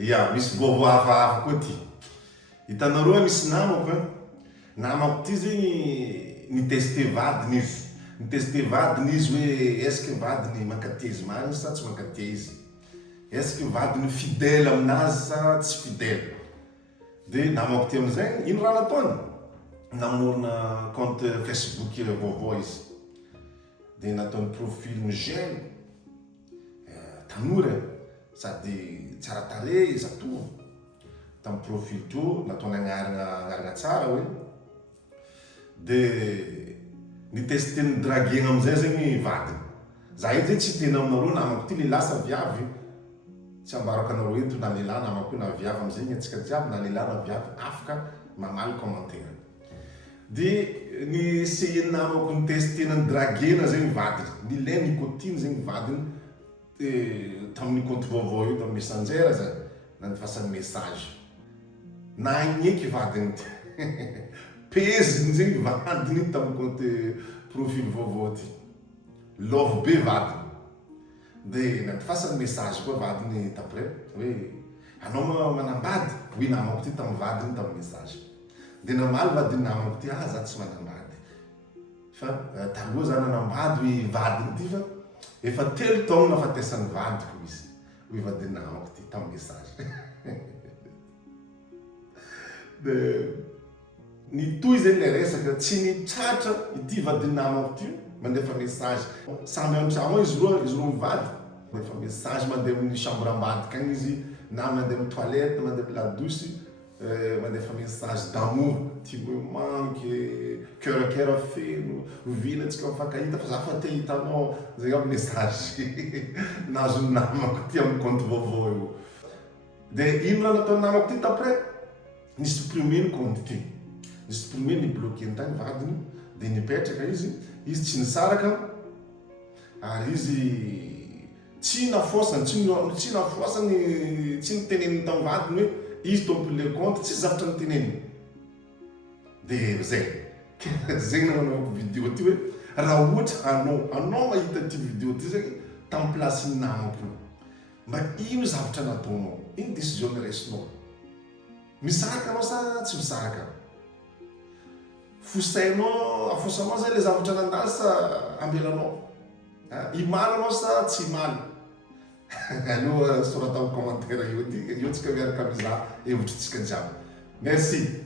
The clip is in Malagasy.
ia misy vaovao hafahafa koa ty. Hitanareo misy namako ty zegny niteste vadiny izy. Niteste vadiny izy hoe est-ce que vadiny mankatia izy mariny sa tsy mankatia izy. Est-ce que vadiny fidèle aminazy sa tsy fidèle. De namako ty amizay ino raha nataony? Namorona compte Facebook vaovao izy. De nataony profil jeune, tanora sady tsara tarehy zatovo. Tamin'ny profil to nataony agnarana tsara hoe. De nitesteny draguena amizay zegny vadiny. Za eto zegny tsy tena aminareo namako ty lehilahy sa viavy. Tsy ambarako anareo eto na lehilahy namako na viavy amizay atsika jiaby na lehilahy na viavy afaka mamaly commentaire. De ny seheny namako nitestena ny draguena zegny vadiny. Nilay nicotine zegny vadiny tamin'ny compte vaovao io tamin'ny messenger zany. Nanifasany message. Nagneky vadiny ty. Peziny zegny vadiny tamin'ny compte profil vaovao ty. Love be vadiny. De nanifasany message koa vadiny tapre hoe anao manambady? Oui, namako ty tamin'ny vadiny tamin'ny message. De namaly vadiny namako ty, za tsy manambady. Fa taloha za nanambady vadiny ty fa efa 3 taona nafatesany vadiko izy. Hoe vadiny namako ty tamin'ny message. De nitoy zegny le resaka tsy nitratra ity vadiny namako ty mandefa message. Samby antragno izy roa mivady. Mandefa message mandeha amin'ny chambre ambadika agny izy na mandeha amin'ny toilette, mandeha amin'ny la douce, mandefa message d'amour. Ty me manque, cœur feno, vina antsika mifankahita fa za fa te hitanao. Zegny aby message nazony namako ty amin'ny compte vaovao io. De ino raha nataony namako ty tapre? Nisupprimer ny compte ty. Nisupprimer ny bloquer tagny vadiny. De nipetraka izy tsy nisaraka. Ary izy tsy nafoasany, tsy niteneniny tamin'ny vadiny hoe izy tompo le compte, tsy zavatra niteneniny. De zay. Zegny nanao vidéo ty hoe raha ohatra anao mahita ty vidéo ty zegny tamin'ny place namako. Mba ino zavatra nataonao? Ino décision raisinao? Misaraka anao sa tsy misaraka? Fosainao, afosanao zay le zavatra nandalo sa ambelanao? Imaly anao sa tsy imaly? Allo sorata amin'ny commentaire io tsika miaraka mizaha hevitritsika jiaby. Merci.